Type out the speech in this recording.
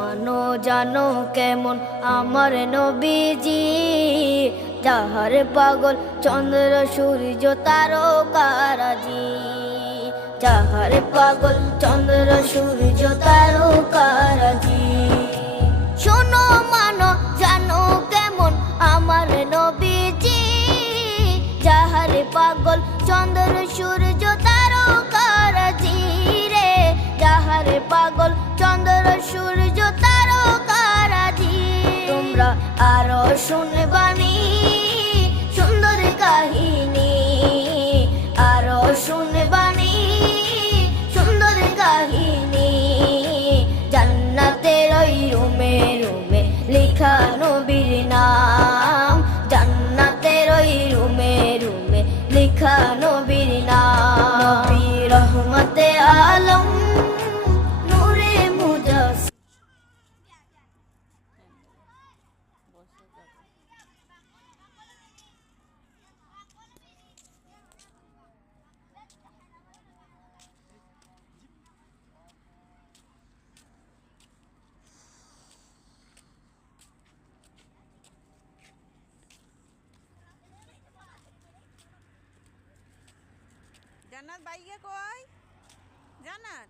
মানো জানো কেমন আমার নবীজি, যাহার পাগল চন্দ্র সূর্য তারকারাজি, যাহার পাগল চন্দ্র সূর্য তারকারাজি। শোনো মানো জানো কেমন আমার নবীজি, যাহার পাগল চন্দ্র সূর্য তারকারাজি রে, যাহার পাগল চন্দ্র সূর্য তারকারাজি। তোমরা আরো শুনবানি সুন্দর কাহিনী, আরো শুনবানি সুন্দর কাহিনী। জান্নাতের ওই রুমে রুমে লেখা নবীর নাম, জান্নাতের ওই রুমে রুমে লেখা নবীর নাম। নবী রহমতে আলম নূরে মুজাসসিম। জান্নাত বাইকে কই? জান্নাত